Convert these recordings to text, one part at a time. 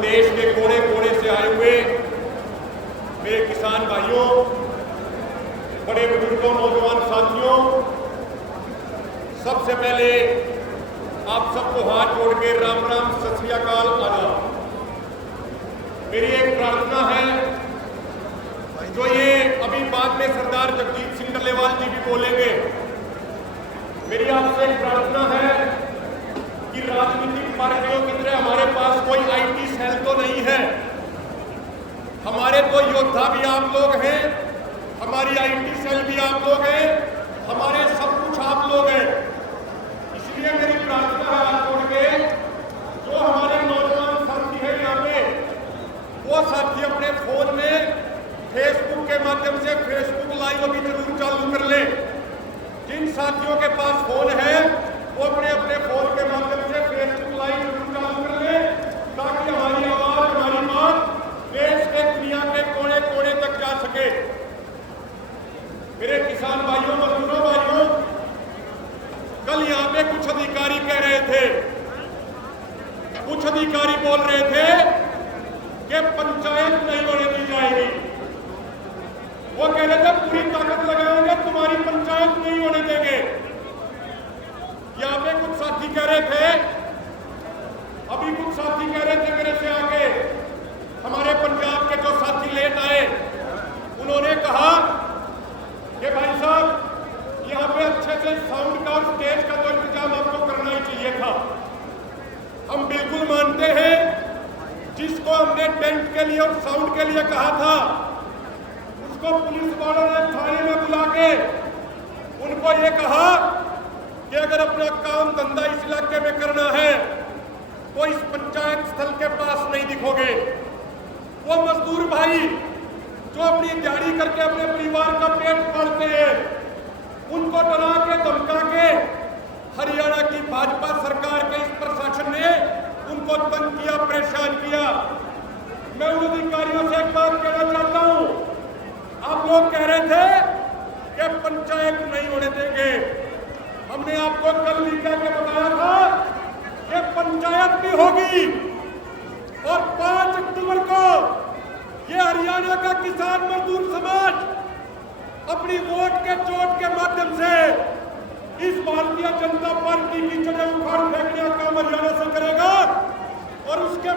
देश के कोने कोने से आए हुए मेरे किसान भाइयों, बड़े बुजुर्गों, नौजवान साथियों, सबसे पहले आप सबको हाथ जोड़ के राम राम, सत श्री अकाल, आदाब। मेरी एक प्रार्थना है, जो ये अभी बाद में सरदार जगजीत सिंह डल्लेवाल जी भी बोलेंगे, मेरी आपसे एक प्रार्थना है कि राजनीतिक पार्टियों की तरह हमारे पास कोई आईटी सेल तो नहीं है। हमारे तो योद्धा भी आप लोग हैं, हमारी आईटी सेल भी आप लोग हैं, हमारे सब कुछ आप लोग हैं। इसलिए मेरी प्रार्थना है हाथ जोड़ के, जो हमारे नौजवान साथी हैं यहाँ पे, वो साथी अपने फोन में फेसबुक के माध्यम से फेसबुक लाइव अभी जरूर चालू कर ले। जिन साथियों के पास फोन है वो अपने अपने फोन के माध्यम से फेसबुक लाइव जरूर चालू कर ले, ताकि हमारी आवाज, हमारी बात देश के, दुनिया के कोने कोने तक जा सके। मेरे किसान भाइयों, मजदूरों भाइयों, कल यहाँ पे कुछ अधिकारी कह रहे थे, कुछ अधिकारी बोल रहे थे कि पंचायत नहीं होने दी जाएगी। वो कह रहे थे पूरी ताकत लगाएंगे, तुम्हारी पंचायत नहीं होने देंगे। यहाँ पे कुछ साथी कह रहे थे, अभी कुछ साथी कह रहे थे मेरे से आके, हमारे पंजाब के जो साथी लेट आए, उन्होंने कहा कि भाई साहब यहाँ पे अच्छे से साउंड का और स्टेज का तो इंतजाम आपको करना ही चाहिए था। हम बिल्कुल मानते हैं, जिसको हमने टेंट के लिए और साउंड के लिए कहा था, उसको पुलिस वालों ने थाने में बुला के उनको ये कहा कि अगर अपना काम धंधा इस इलाके में करना है तो इस पंचायत स्थल के पास नहीं दिखोगे। वो मजदूर भाई जो अपनी दिहाड़ी करके अपने परिवार का पेट पालते हैं, उनको डरा के, धमका के हरियाणा की भाजपा सरकार के इस प्रशासन ने उनको तंग किया, परेशान किया। मैं उन अधिकारियों से एक बात कहना चाहता हूं, आप लोग कह रहे थे कि पंचायत नहीं होने देंगे। हमने आपको कल लिख के बताया था कि पंचायत भी होगी, और 5 अक्टूबर को ये हरियाणा का किसान मजदूर समाज अपनी वोट के चोट के माध्यम से इस भारतीय जनता पार्टी की जड़ें उखाड़ फेंकने का काम हरियाणा से करेगा। और उसके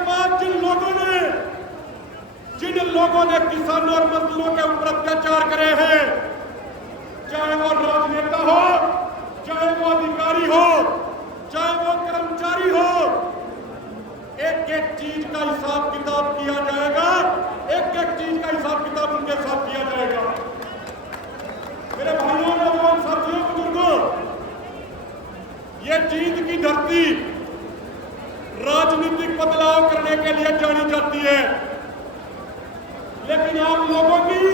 बाद जिन लोगों ने किसानों और मजदूरों के ऊपर अत्याचार करे हैं, चाहे वो राजनेता हो, चाहे वो अधिकारी हो, चाहे वो कर्मचारी हो, एक एक चीज का हिसाब किताब किया जाएगा, एक एक चीज का हिसाब किताब उनके साथ किया जाएगा। मेरे भाइयों, नौजवान साथियों, बुजुर्गों, ये जीत की धरती राजनीतिक बदलाव करने के लिए जानी जाती है, लेकिन आप लोगों की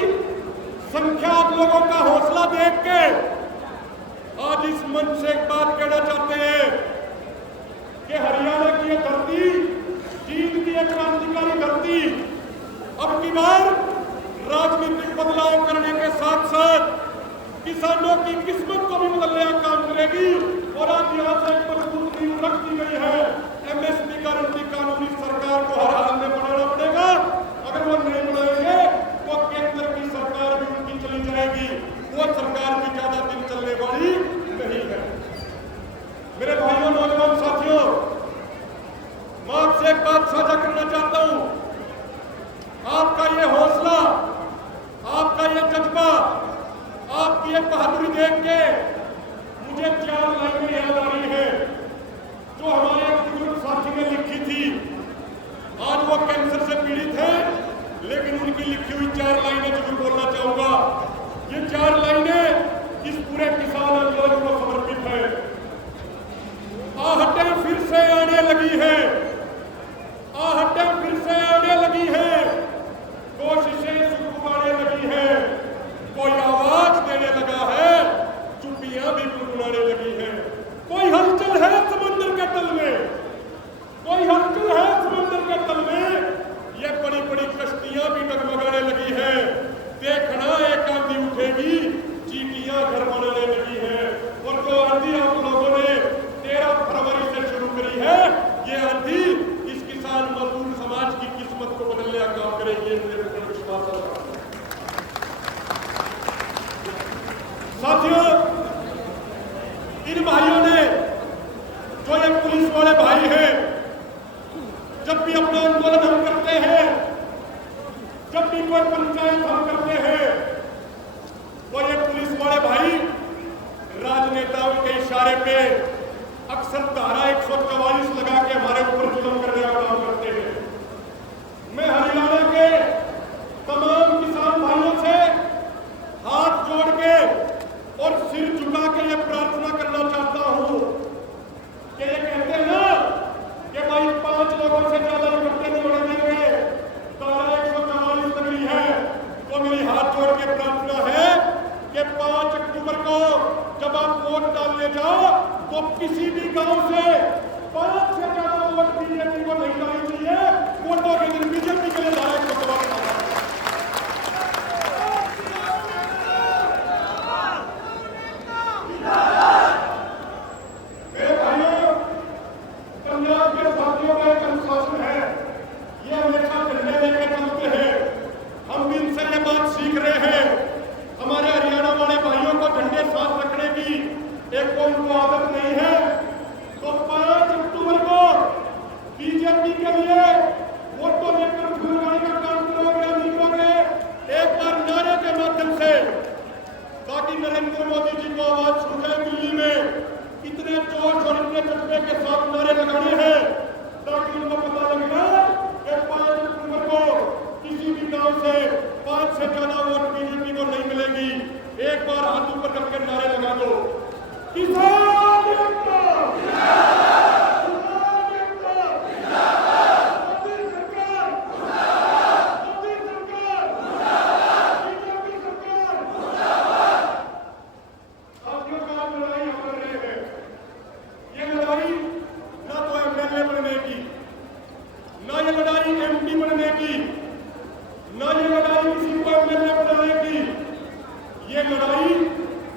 संख्या, आप लोगों का हौसला देख के आज इस मंच से एक बात कहना चाहते हैं कि हरियाणा की यह धरती, जीत की एक क्रांतिकारी धरती, अब की बार राजनीतिक बदलाव करने के साथ साथ किसानों की किस्मत को भी बदलने का काम करेगी। और आज यहाँ से एक मजबूत नींव रख दी गई है। एमएसपी गारंटी कानूनी सरकार को हर हाल में बनाना पड़ेगा। अगर वो नहीं बनाएंगे तो केंद्र की सरकार भी उनकी चली जाएगी। वो सरकार भी ज्यादा दिन चलने वाली नहीं है। मेरे भाइयों, नौजवान साथियों, मैं आपसे एक बात साझा करना चाहता हूं। आपका ये हौसला, आपका ये जज्बा, आपकी ये बहादुरी देख के मुझे 4 लाइनें याद आ रही है जो हमारे एक बुजुर्ग साथी ने लिखी थी। आज वो कैंसर से पीड़ित है, लेकिन उनकी लिखी हुई 4 लाइनें जरूर बोलना चाहूंगा। ये 4 लाइनें इस पूरे किसान आंदोलन को समर्पित है। आहटें फिर से आने लगी है, आहटें फिर से आने लगी है, कोशिशें सुखवाने लगी है, कोई आवाज देने लगा है, चुप्पियां भी गुनगुनाने लगी है। कोई हलचल है समुद्र के तल में, कोई हलचल है समुद्र के तल में, ये बड़ी बड़ी कश्तियां भी डगमगाने लगी है। देखना एक आंधी उठेगी, चींटियां घर बनाने लगी है। और जो आंधी आप लोगों ने 13 फरवरी से शुरू करी है, भाई हैं, जब भी अपना आंदोलन हम करते हैं, जब भी कोई पंचायत हम करते हैं, तो ये पुलिस वाले भाई राजनेताओं के इशारे पे अक्सर धारा 144 लगा के हमारे ऊपर जुल्म करने का काम करते हैं। मैं हरियाणा के तमाम किसान भाइयों से हाथ जोड़ के और सिर झुका के ये प्रार्थना करना चाहता हूं कि ये कहते हैं ना कि भाई 5 लोगों से ज्यादा इकट्ठे नहीं होने देंगे, धारा 144 लग रही है, तो मेरी हाथ जोड़ के प्रार्थना है कि 5 अक्टूबर को जब आप वोट डालने जाओ तो किसी भी गांव से 5 से ज्यादा वोट बीजेपी को नहीं डालनी चाहिए। वोटों के दिन बीजेपी के लिए धारा 144 मेरे भाइयों, पंजाब के साथियों का एक अनुशासन है, ये हमेशा झंडे लेके चलते हैं। हम भी इनसे ये बात सीख रहे हैं। हमारे हरियाणा वाले भाइयों को झंडे साथ रखने की एक को उनको आदत नहीं है, तो 5 अक्टूबर को बीजेपी के लिए वोटों लेकर भूलवाने का काम करोगे या नहीं करोगे, एक बार नारे के माध्यम से, ताकि नरेंद्र मोदी जी को आवाज सुन जाए दिल्ली में। इतने जोश और इतने जज्बे के साथ नारे लगाने हैं ताकि उनको पता लगेगा कि 5 अक्टूबर को किसी भी गांव से 5 से ज्यादा वोट बीजेपी को नहीं मिलेगी। एक बार हाथ ऊपर करके नारे लगा दो, किसान एकता, किसान एकता, मोदी सरकार, मोदी सरकार, बीजेपी सरकार। साथियों का आप लड़ाई हम लड़ रहे हैं। ये लड़ाई ना तो एमएलए बनने की, ना ये लड़ाई एमपी बनने की, ना ये लड़ाई किसी को एमएलए बनाने की। ये लड़ाई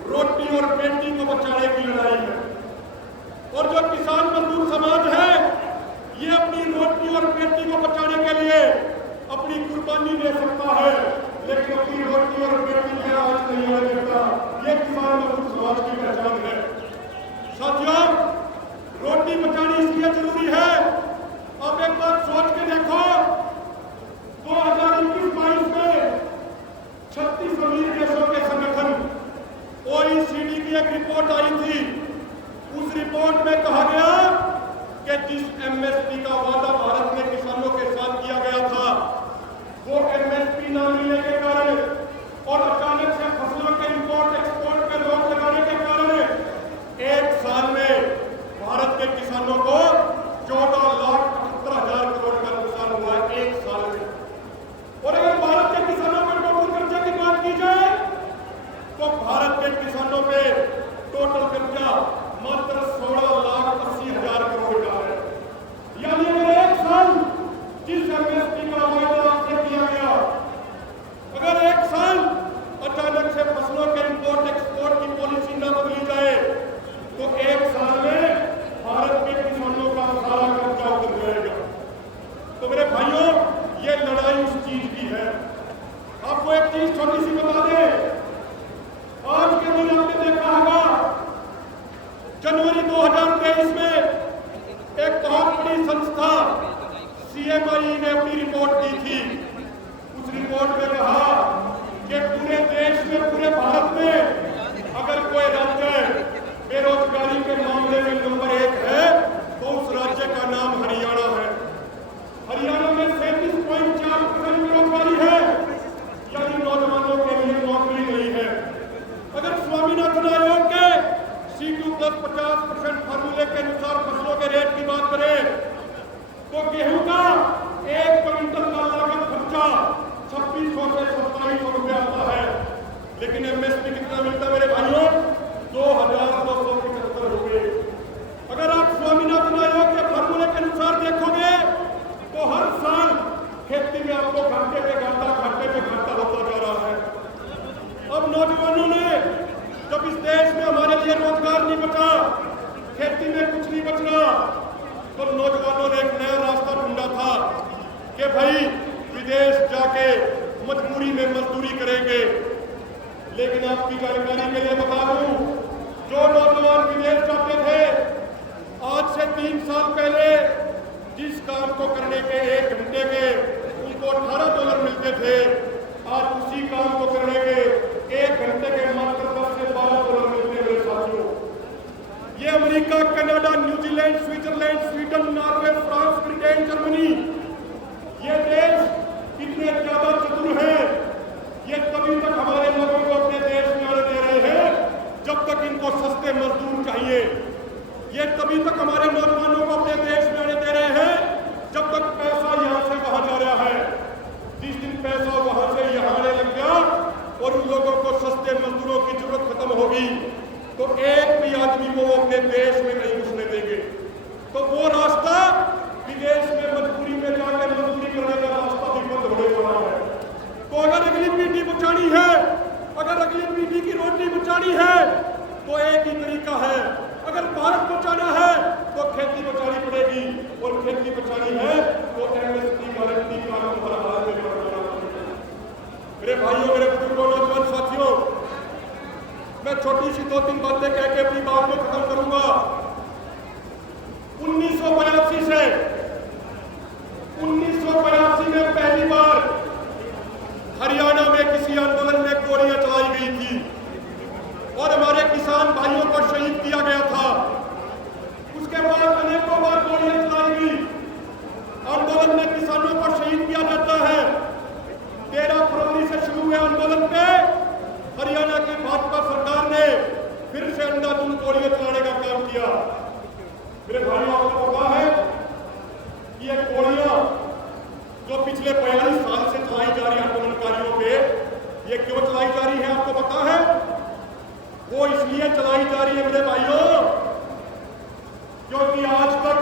रोटी और बेटी को बचाने की लड़ाई है। और जो किसान मजदूर समाज है, ये अपनी रोटी और बेटी को बचाने के लिए अपनी कुर्बानी दे सकता है, लेकिन अपनी रोटी और बेटी की आवाज नहीं होने देता। ये किसान मजदूर समाज की पहचान है। साथियों, रोटी बचानी इसलिए जरूरी है। अब एक बात सोच के देखो, 2021-22 में 36 अमीर देशों के संगठन OECD की एक रिपोर्ट आई थी। उस रिपोर्ट में कहा गया कि जिस MSP का वादा भारत में किसानों के साथ किया गया था, वो MSP न मिलने के कारण और अचानक से फसलों के इंपोर्ट एक्सपोर्ट पर रोक लगाने के कारण 1 साल में भारत के किसानों को 14,78,000 करोड़ का नुकसान हुआ है 1 साल में। और अगर भारत के किसानों पर टोटल कर्जा की बात की जाए तो भारत के किसानों पे टोटल कर्जा मात्र 16,80,000 करोड़ का है। यानी अगर 1 साल जिस MSP का वादा आपसे किया गया, अगर 1 साल अचानक से फसलों के इंपोर्ट एक्सपोर्ट की पॉलिसी न बदली जाए तो 1 साल में भारत के किसानों का सारा कर्जा उतर जाएगा। तो मेरे भाइयों, ये लड़ाई उस चीज की है। आपको एक चीज छोटी सी बता दें, आज के दिन आपने देखा होगा, जनवरी 2023 में एक बहुत बड़ी संस्था CMI ने अपनी रिपोर्ट दी थी। उस रिपोर्ट में कहा कि पूरे देश में, पूरे भारत में अगर कोई राज्य बेरोजगारी के मामले में नंबर 1 है तो उस राज्य का नाम हरियाणा है। हरियाणा में 37.4% बेरोजगारी है, यानी नौजवानों के लिए नौकरी नहीं है। अगर स्वामीनाथन आयोग के C2+50% फार्मूले के अनुसार फसलों के रेट की बात करें तो गेहूं का 1 क्विंटल का लागत खर्चा 2600 से 2700 रुपये आता है, लेकिन MSP कितना मिलता है मेरे भाइयों? 2,275 रुपये। अगर आप स्वामीनाथन आयोग के फार्मूले के अनुसार देखोगे तो हर साल खेती में आपको घाटे पे घाटा होता जा रहा है। अब नौजवानों ने, जब इस देश में हमारे लिए रोजगार नहीं बचा, खेती में कुछ नहीं बच रहा, तो नौजवानों ने एक नया रास्ता ढूंढा था कि भाई विदेश जाके मजबूरी में मजदूरी करेंगे। लेकिन आपकी जानकारी के लिए बता दूं, जो नौजवान विदेश जाते थे आज से 3 साल पहले जिस काम को करने के 1 घंटे के उनको $18 मिलते थे, आज उसी काम को करने के 1 घंटे के मात्र 10 से $12 मिलते हैं साथियों। ये America, Canada, New Zealand, Switzerland, Sweden, Norway, France, Britain, Germany, ये देश इतने ज्यादा चतुर हैं, ये तभी तक हमारे लोगों को अपने देश में आने दे रहे हैं जब तक इनको सस्ते मजदूर चाहिए। ये तभी तक हमारे नौजवानों को अपने देश में आने दे रहे हैं जब तक पैसा यहाँ से वहां जा रहा है। जिस दिन पैसा वहां से यहाँ आने लग गया और उन लोगों को सस्ते मजदूरों की जरूरत खत्म होगी तो एक भी आदमी को वो अपने देश में नहीं घुसने देंगे। तो वो रास्ता विदेश में मजबूरी में जाकर मजदूरी करने का रास्ता भी बंद होने वाला है। तो अगर अगली पीढ़ी बचानी है, अगर अगली पीढ़ी की रोटी बचानी है तो एक ही तरीका है। अगर भारत बचाना है तो खेती बचानी पड़ेगी और खेती बचानी है तो एमएसपी गारंटी कानून हर हाल में बनाना पड़ेगा। मेरे भाइयों, मेरे बुजुर्गों, नौजवान साथियों, मैं छोटी सी 2-3 बातें कह के अपनी बात को खत्म करूंगा। 1982 से 1982 में पहली बार हरियाणा में किसी आंदोलन में गोलियां चलाई गई थी और हमारे किसान भाइयों को शहीद किया गया था। उसके बाद अनेकों बार गोलियां चलाई गई। आंदोलन में किसानों को शहीद किया जाता है। 13 फरवरी से शुरू हुए आंदोलन पे हरियाणा की भाजपा सरकार ने फिर से अंधाधुंध गोलियां चलाने का काम किया। मेरे भाइयों, आपको पता है कि ये गोलियां जो पिछले 42 साल से चलाई जा रही है आंदोलनकारियों पे, ये क्यों चलाई जा रही है आपको पता है? वो इसलिए चलाई जा रही है मेरे भाइयों क्योंकि आज तक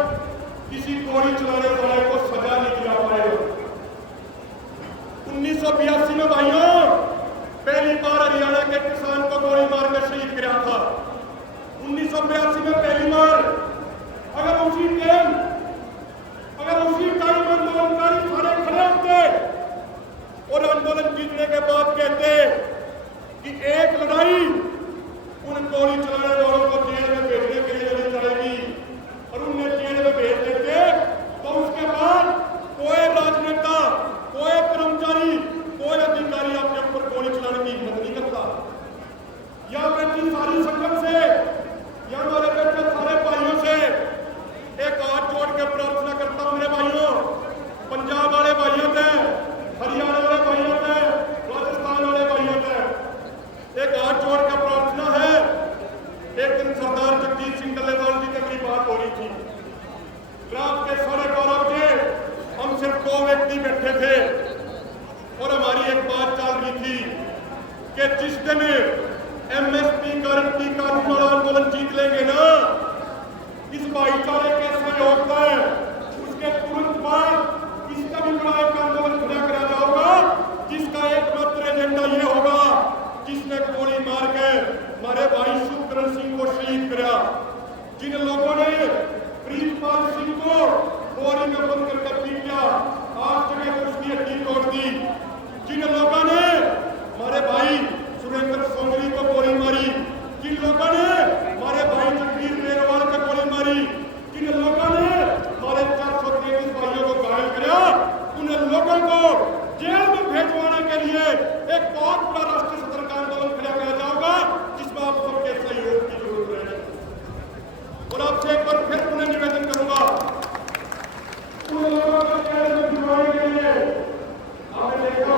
किसी गोली चलाने वाले को सजा नहीं दिया पाए। 1982 में भाइयों पहली बार हरियाणा के किसान को गोली मारकर शहीद किया था। 1982 में पहली बार। अगर उसी टाइम आंदोलनकारी सारे खड़े होते और आंदोलन जीतने के बाद कहते कि एक लड़ाई उन गोली चलाने वालों को जेल में भेजने के लिए लड़ी जाएगी और उन्हें जेल में भेज देते, तो उसके बाद कोई राजनेता, कोई कर्मचारी, कोई अधिकारी आपके ऊपर गोली चलाने की हिम्मत नहीं करता। या मैं सारी संगत से या हमारे बेटे सारे भाइयों से एक हाथ जोड़ के प्रार्थना करता हूं मेरे भाइयों, पंजाब वाले भाइयों से, हरियाणा वाले भाइयों से, राजस्थान वाले भाइयों से एक हाथ जोड़ के प्रार्थना है। एक दिन सरदार जगजीत सिंह डल्लेवाल जी की मेरी बात हो रही थी। रात के 12:30 बजे हम सिर्फ 2 व्यक्ति बैठे थे और हमारी एक बात चल रही थी कि जिस दिन एमएसपी गारंटी कानून वाला आंदोलन जीत लेंगे ना, इस भाईचारे के सहयोग से उसके तुरंत बाद इसका भी बड़ा एक आंदोलन खड़ा करा जाएगा जिसका एकमात्र एजेंडा ये होगा जिसने गोली मार के हमारे भाई सुखकरण सिंह को शहीद किया, जिन लोगों ने प्रीतपाल सिंह को बोरी में बंद करके पीटा, 8 जगह पर उसकी हड्डी तोड़ दी, जिन लोगों ने हमारे भाई सुरेंद्र सोमरी को गोली मारी, जिन लोगों ने हमारे भाई जगवीर मेरवाल को गोली मारी, जिन लोगों ने हमारे 433 भाइयों को घायल किया, उन लोगों को जेल में भेजवाने के लिए एक बहुत बड़ा राष्ट्रीय सदन का आंदोलन खड़ा किया जाएगा जिसमें आप सबके सहयोग की जरूरत है। और आपसे एक बार फिर पुनः निवेदन करूंगा, उन लोगों को जेल में भिजवाने के लिए आपने देखा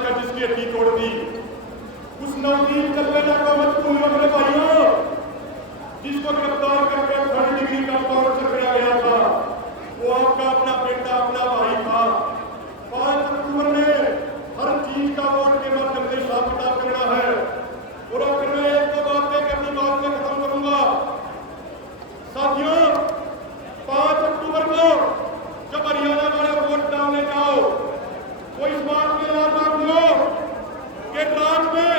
मारकर जिसकी हड्डी तोड़ दी, उस नवदीप कल्पेना को मत भूलो मेरे भाइयों, जिसको गिरफ्तार करके 3rd डिग्री का टॉर्चर किया गया था। वो आपका अपना बेटा, अपना भाई था। 5 अक्टूबर में हर चीज का वोट के माध्यम से हिसाब किताब करना है। और आखिर में एक दो बात है कि अपनी बात में खत्म करूंगा। साथियों, 5 अक्टूबर को जब हरियाणा वाले वोट डालने जाओ तो इस बात में याद रख लो कि राज्य में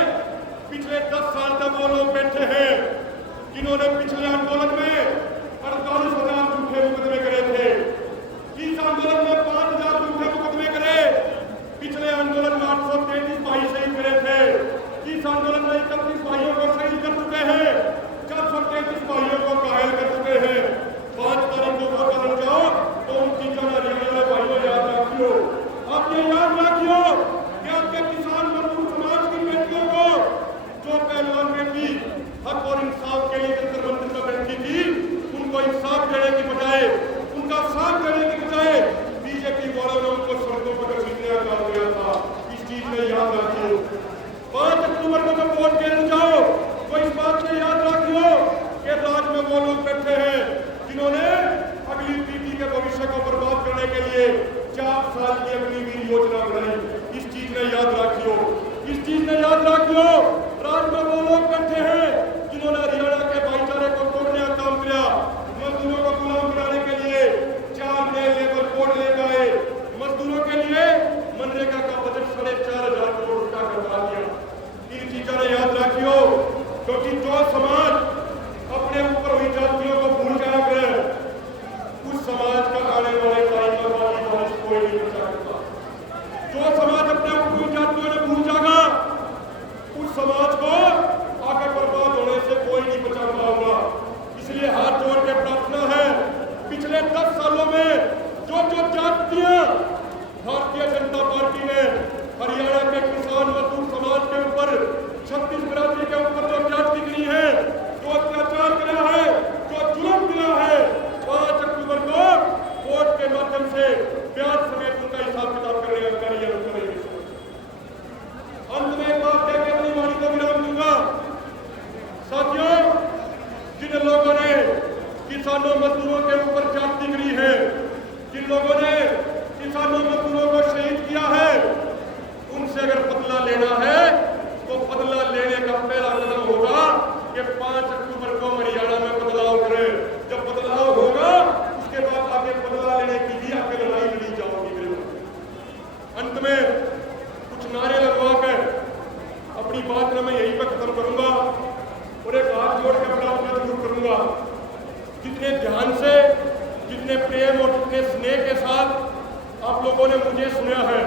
पिछले 10 साल तक वो लोग बैठे हैं जिन्होंने पिछले आंदोलन में 48,000 झूठे मुकदमे करे थे। इस आंदोलन में 5,000 झूठे मुकदमे करे। पिछले आंदोलन में 833 भाई शहीद करे थे। इस आंदोलन में 31 भाइयों को शहीद कर चुके हैं, 433 भाइयों को घायल कर चुके हैं। 5 तारीख को वोट डालने जाओ तो उन चीजों हरियाणा भाइयों याद रखियो। आप ये याद रखियो कि आपके किसान मजदूर समाज की बेटियों को जो पहलवान बेटी हक और इंसाफ के लिए जंतर मंदिर में बैठी थी, उनको इंसाफ देने की बजाय, उनका साथ देने की बजाय बीजेपी वालों ने उनको सड़कों पर घसीटने का काम किया था। इस चीज में याद रखियो। 5 अक्टूबर को जब वोट देने जाओ तो इस बात में याद रखियो कि राज्य में वो लोग बैठे हैं जिन्होंने अगली पीढ़ी के भविष्य को बर्बाद करने के लिए 4 साल की अग्निवीर योजना बनाई। इस चीज में याद रखियो। इस चीज में याद रखियो, राज्य में वो लोग बैठे हैं जिन्होंने हरियाणा के भाईचारे को तोड़ने का काम किया। मजदूरों को गुलाम बनाने के लिए 4 नए लेबर कोड ले गए। मजदूरों के लिए मनरेगा का बजट 4,500 करोड़ रुपया घटा दिया। इन चीजों ने याद रखियो, क्योंकि जो समाज अपने ऊपर हुई जातियों को भूल जाया करे, उस समाज का आने वाले टाइम में बारिश कोई नहीं बचा सकता। जो समाज अपने ऊपर हुई जातियों ने भूल जाएगा, उस समाज को आगे बर्बाद होने से कोई नहीं बचा पाएगा। इसलिए हाथ जोड़ के प्रार्थना है, पिछले 10 सालों में जो जो जातियां भारतीय जनता पार्टी ने हरियाणा के किसान मजदूर समाज के ऊपर, 36 बिरादरी के ऊपर जो जाति गिरी है, जो अत्याचार किया है, जो जुल्म किया है, 5 अक्टूबर को वोट के माध्यम से ब्याज समेत उनका हिसाब किताब करने का कार्य करेंगे। अंत में एक बात कह के अपनी वाणी को विराम दूंगा। साथियों, जिन लोगों ने किसानों मजदूरों के ऊपर जाति गिरी है, जिन लोगों ने किसानों मजदूरों को शहीद किया है, उनसे अगर बदला लेना है तो बदला लेने का पहला कदम होगा कि 5 अक्टूबर को हरियाणा में बदलाव करें। जब बदलाव होगा उसके बाद आगे बदला लेने के लिए आगे लड़ाई लड़ी जाओगी। अंत में कुछ नारे लगवा कर अपनी बात में मैं यहीं पर खत्म करूंगा और एक हाथ जोड़ के प्रार्थना जरूर करूंगा। जितने ध्यान से, जितने प्रेम और जितने स्नेह के साथ आप लोगों ने मुझे सुना है,